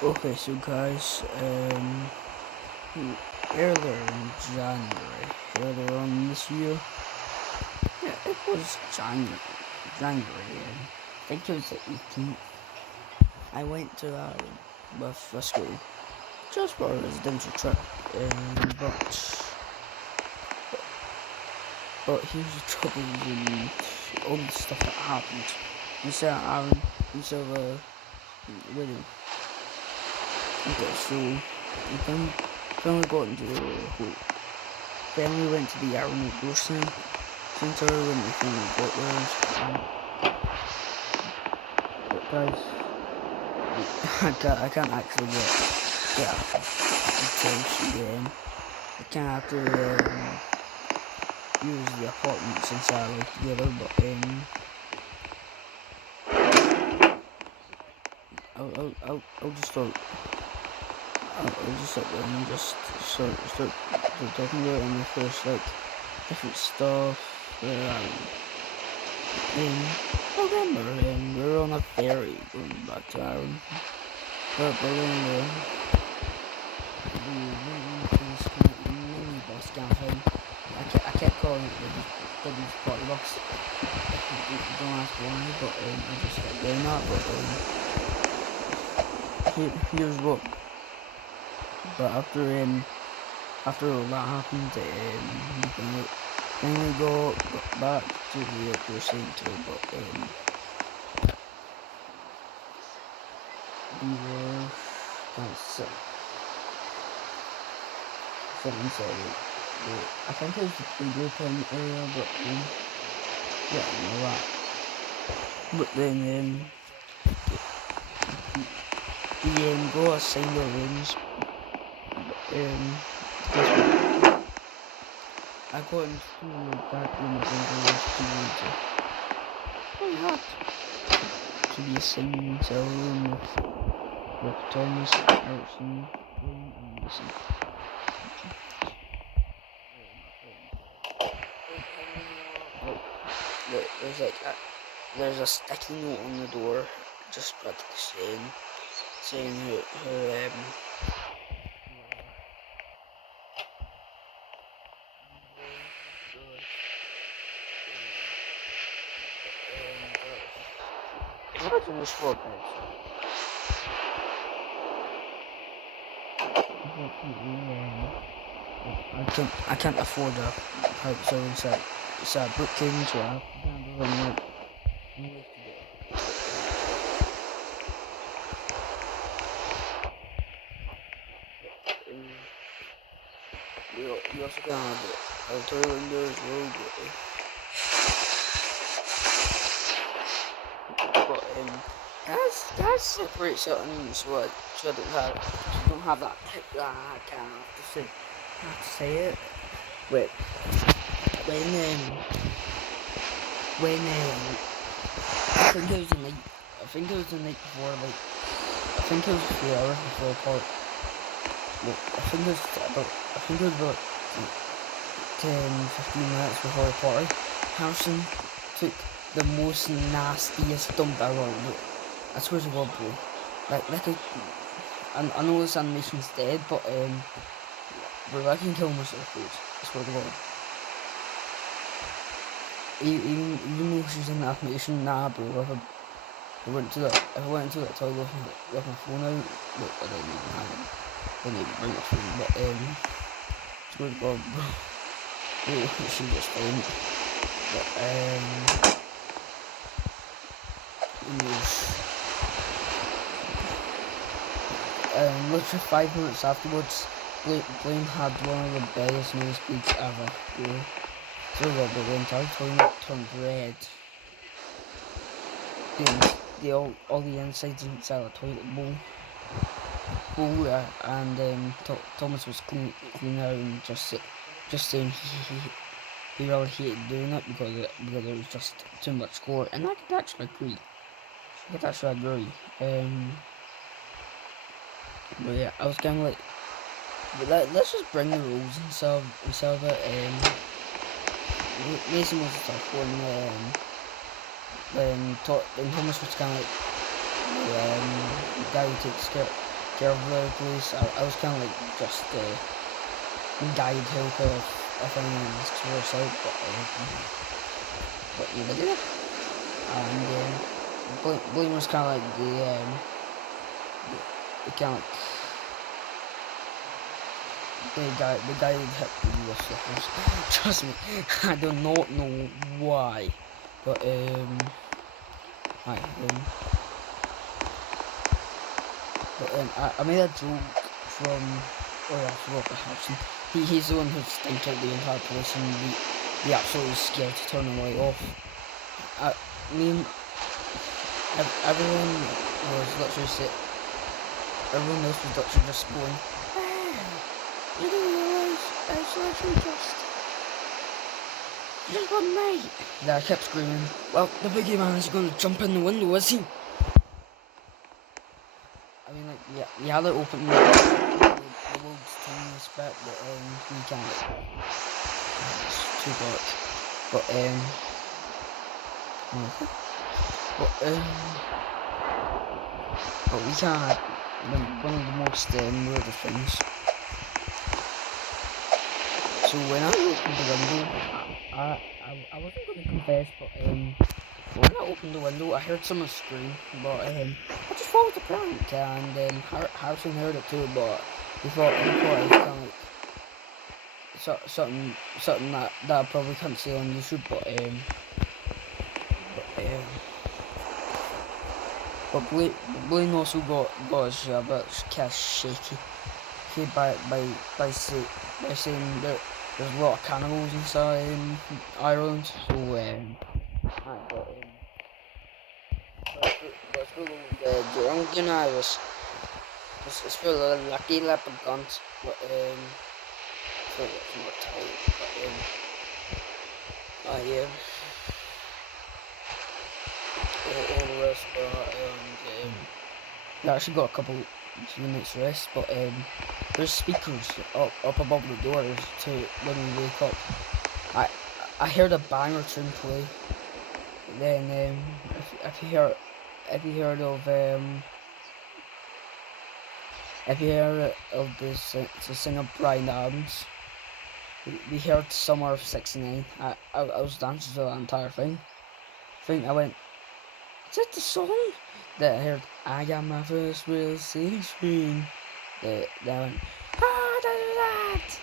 Okay, so guys, earlier in earlier on this year, yeah, it was January, and I think it was the 18th. I went to Ireland with the school, just for a residential trip, but here's the trouble and all the stuff that happened. You saw Aaron, you saw the wedding. Okay, so we finally got into the whole. Family went to the Arran Center when we finally got there. But guys, I can't actually get house again. I can't actually use the apartment since I live together. But I'll just start. I'll just sit there and just start talking about it and the first different stuff. In November, and we were on a ferry going back to Ireland. But then we went into this kind of mini bus kind of thing. I kept calling it the Dudley's Party Bus. Don't ask why, but I just kept doing that. But here's what. But after all that happened, we finally got back to the centre, but we were kind of sitting inside I think it was the playground area, but yeah, I know that. But then we got assigned our rooms. I got into that room I had to be assigned to a room with Thomas, Elson, Wayne, and Mason. There's a sticky note on the door, just practically saying who imagine this for I can't afford a house inside. It's a Brookhaven, so I can't do it. We also can have a toilet there as well, but that's separate something so I don't have that tip that I can't have to say it. Wait, when I think it was the night before, I think it was 3 hours before part. I think it was about 10-15 minutes before the party. Harrison took the most nastiest dump ever. I swear to God, bro. I know this animation's dead, but bro, I can kill myself, dude. I swear to God. Even though she's in the animation, nah, bro. If I went to the toilet with my phone out, look, I didn't even have it. I didn't even bring my phone, but swear to God, bro. She just fine. But literally 5 minutes afterwards, Blaine had one of the biggest nosebleeds ever. Yeah. So the entire toilet turned red. All the insides inside the toilet bowl. And Thomas was clean out and just saying he really hated doing it because it was just too much gore, and I could actually agree. But yeah, I was kind of like, let's just bring the rules and solve it. Mason was the tough one. Thomas was kind of like the guy who takes care. care of the police. I was kind of like just guide helper if anyone's towards out, but yeah, they did it. And Blaine was kind of like the kind of like the guy who hit the US slippers. Trust me, I do not know why, but I made a joke from, oh yeah, I forgot the house. He's the one who stinked out the entire place and we absolutely scared to turn the light off. I mean, everyone was literally everyone else was literally just going, you don't realise it's literally just one night. Then I kept screaming, well, the biggie man is going to jump in the window, is he? I mean, like, yeah, they open the world's tiniest bit, but we can't. It's too dark. But we can't. One of the most weirdest things. So when I opened the window, I wasn't going to confess, but when I opened the window, I heard someone scream, but I just thought it was a prank, and Harrison heard it too, but he thought it was kind of like something that I probably can't say on YouTube, but Blaine also got his a bit kind of shaky by saying that there's a lot of cannibals inside Ireland, so but it's full of drunken Irish. It's full of lucky leopard guns, but so it's more tight, but all the rest we actually got a couple minutes rest, but there's speakers up above the doors to when we wake up. I heard a banger tune play. Then if you heard of the singer Brian Adams, we heard Summer of '69. I was dancing to that entire thing. I went, is that the song? That I heard, I got my first real screen. That went, that.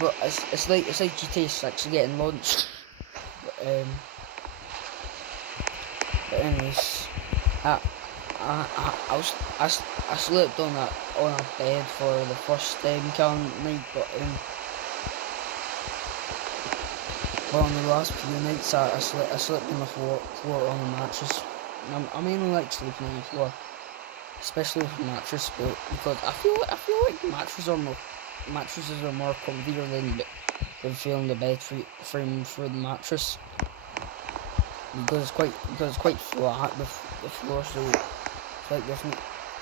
But it's like GTA 6 getting launched. But anyways, I slept on a bed for the first calendar night, but on the last few nights I slept on the floor on the mattress. I mainly like sleeping on the floor, especially with a mattress, but because I feel like mattresses are more comfier than feeling the bed frame for the mattress. Because it's quite flat the floor, so it's like there's no,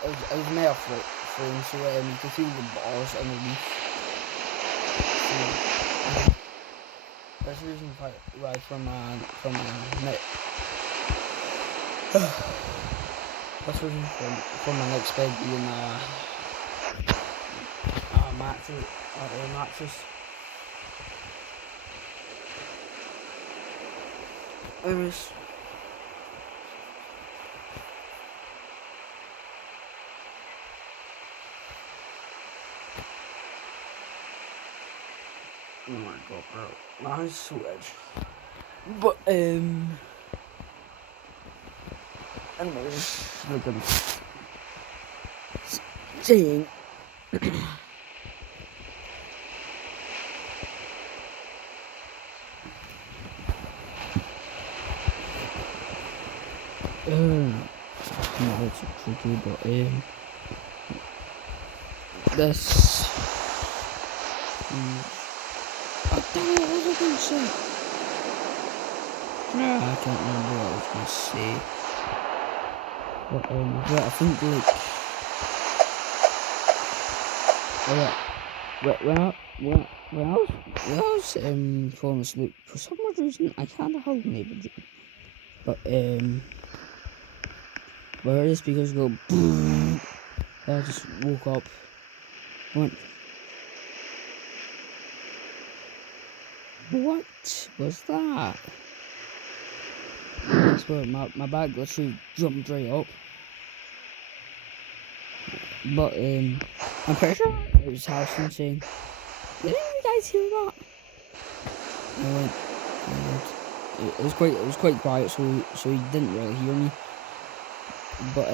it was made of frame, so you can feel the bars underneath. So, that's the reason why from my that's the reason for my next bed being a mattress. Anyways. Oh my god, bro. My eyes so edgy. But, anyways, look at me. Saying. No, that's tricky, but, this. Oh, damn it, what was I going to say? I can't remember what I was going to say. But, I think, like, when I was falling asleep, for some odd reason, I kind of had an neighbour dream. But, where the speakers go, boom, I just woke up. Went, what was that? I swear, my bag literally jumped right up. But I'm pretty sure it was Harrison saying, "Did you guys hear that?" And I went, it was quite quiet, so he didn't really hear me. But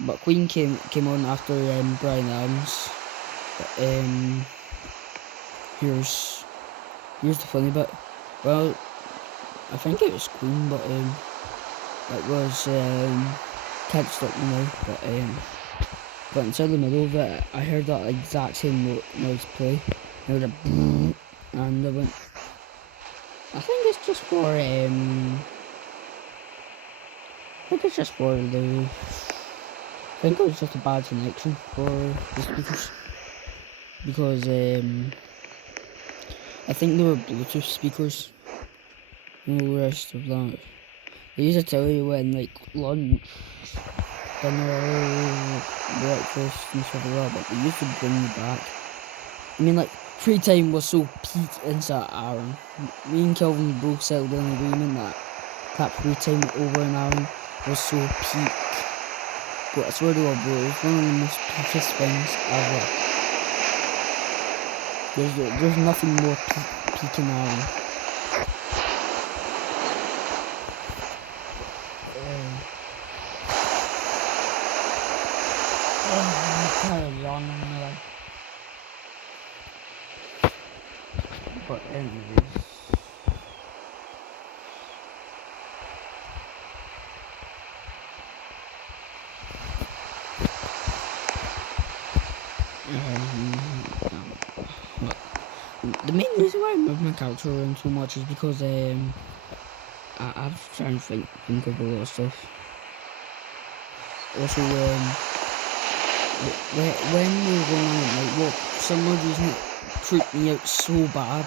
but Queen came on after Brian Adams. Here's the funny bit. Well, I think it was Queen, but it was can't stop me now. But inside the middle of it, I heard that exact same noise play. I heard a and I went. I think it's just for I think it's just for the. I think it was just a bad connection for the speakers because I think they were Bluetooth speakers. And all the rest of that. They used to tell you when like lunch, dinner, breakfast and stuff like that, but they used to bring you back. I mean, like, free time was so peak inside Aaron. Me and Kelvin both settled in agreement that free time over in Aaron was so peak. But I swear to God, bro, it was one of the most peakest things ever. There's nothing more peak in Aaron. I'm kind of yawning now. But anyways. The main reason why I move my character around so much is because I was trying to think of a lot of stuff. Also, when we were going on at night walk, for some odd reason it creeped me out so bad.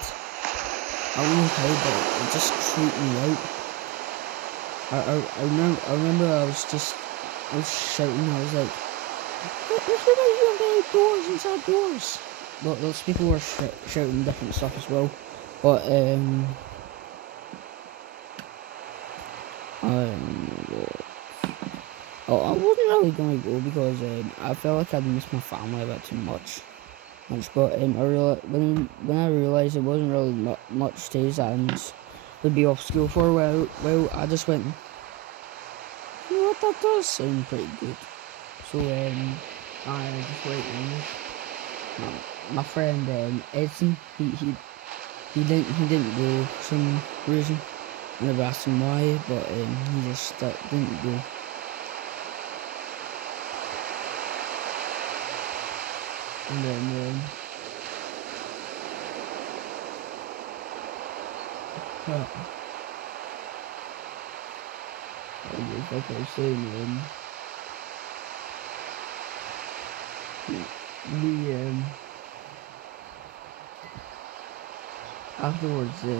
I don't know how, but it just creeped me out. I remember I was shouting. I was like, "What's with you doors inside doors?" But those people were shouting different stuff as well. But I wasn't really gonna go because I felt like I'd missed my family a bit too much. But when I realised it wasn't really much days and would be off school for a while, well, I just went, you know what, that does sound pretty good. So I just waiting. My friend Edson, he didn't go for some reason. I never asked him why, but he just didn't go. And then like I was saying, we afterwards we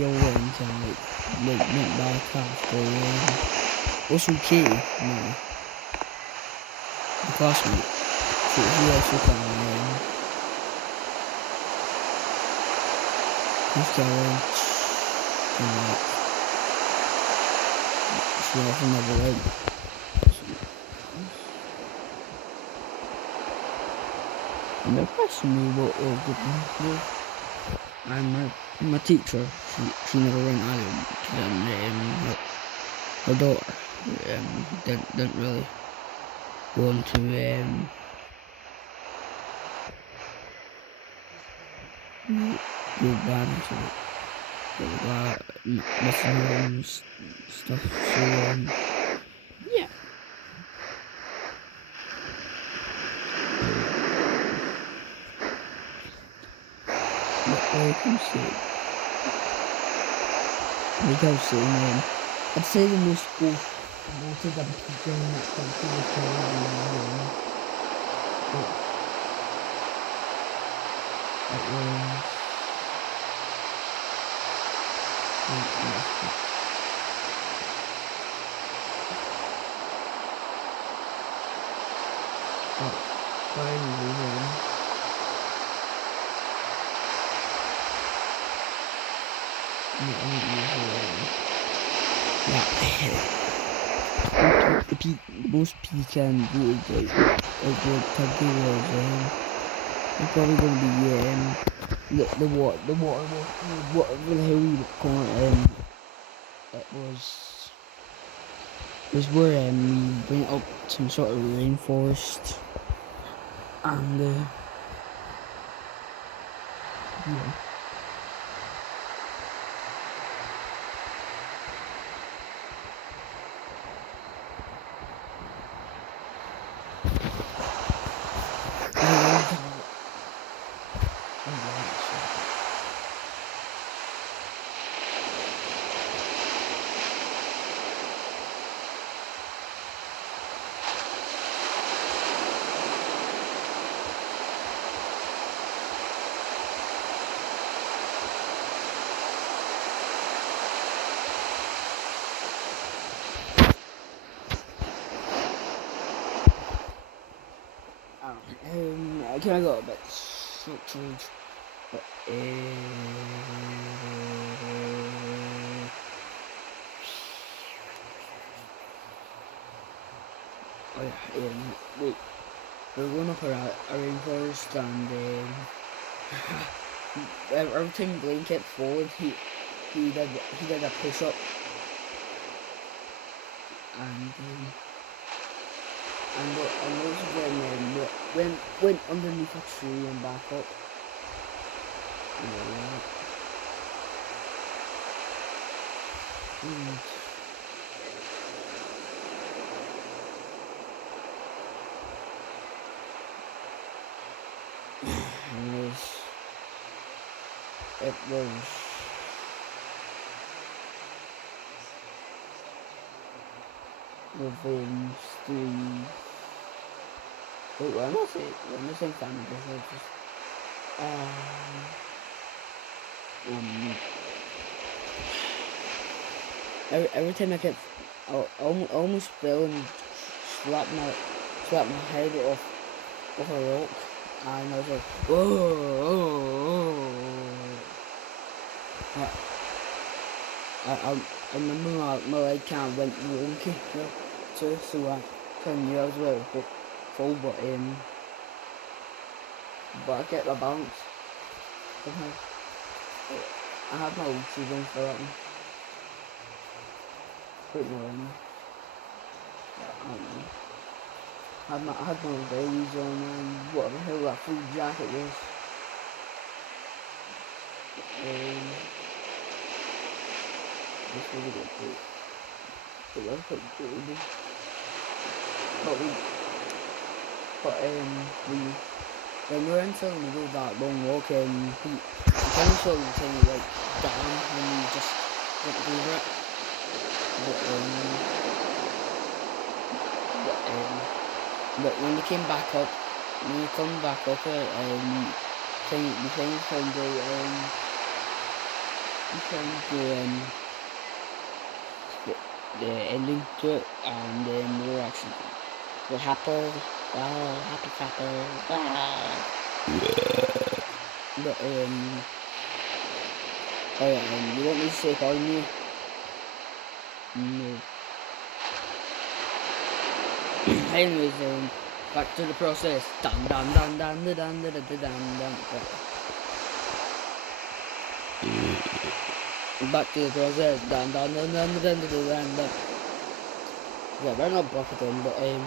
yelled and went back after also Katie, no, the classmate, she also came on college, and she also never liked. And the question me what was good and my teacher, she never went at it, and her daughter didn't really want to go back into it. Missing her and stuff. So yeah. But like I was saying, I'd say the most voted I'm keeping that country was probably it was But anyway, the most pecan wood like probably was it's probably gonna be the hill we were going it was where we went up some sort of rainforest and yeah. I kind of got a bit structured, but oh yeah, we're going up a rainforest and every time Blaine kept falling, he did a push up and those went underneath a tree and back up. And it was within Steve. Wait, what am I saying? When I say family, this is just every time I kept, I almost fell and slapped my head off a rock, and I was like, whoa. I remember my leg kind of went wonky, too, so I kind of knew I was about to fall, but I kept my balance somehow. I had my old shoes on for that one. Quite warm. I had my old bellies on and whatever the hell that full jacket was. This was a good boot. It was quite good. When we were into the middle of that long walk, we kind of saw the thing like down when we just went over it. But when we came back up, we found the ending to it, and we were actually happy clapper. But oh yeah, you want me to say pardon you? No. Anyways, back to the process. Dun dun dun dun dun dun dun dun dun. Back to the process. Dun dun dun dun dun dun dun dun. Yeah, we're not bucketing, but yeah,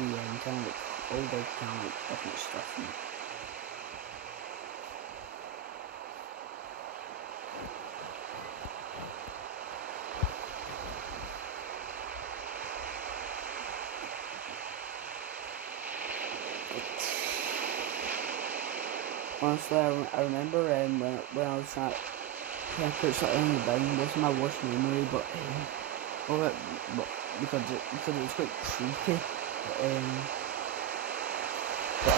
I'm kind of like all those kind of like different stuff. Honestly, I remember when I was trying to put something in the bin. This is my worst memory, but because it was quite creepy. But I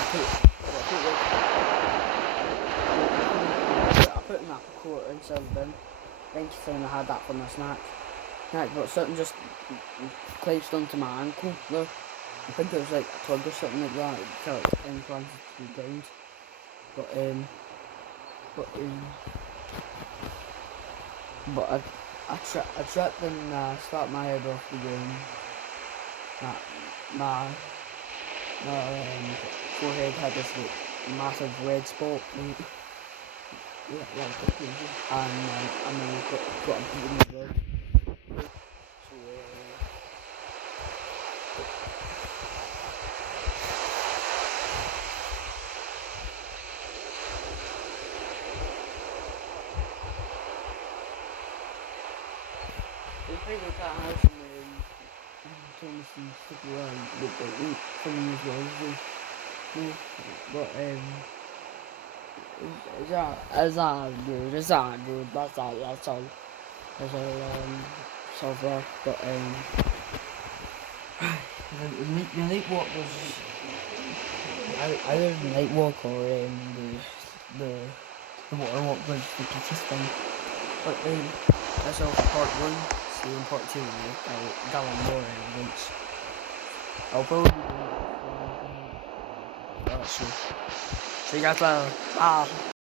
put an apple quarter inside the bin. Thank you saying I had that for my snack. Right, but something just claved onto my ankle there. I think it was like a twig or something like that. So it's implanted to the ground. But but I tripped and slapped my head off the ground. My forehead had this like massive red spot. And, yeah, and then got a beating as well. So the thing with that house and Thomas and stuff around with the funny as well. So, but is that good? Is that good? That's all. That's all. That's all. So far, but the night walk was either the night walk or the the water walk was the peachiest thing. But that's all for part one. See you in part two. I'll go on more evidence. I'll probably do that. So you guys later. Bye.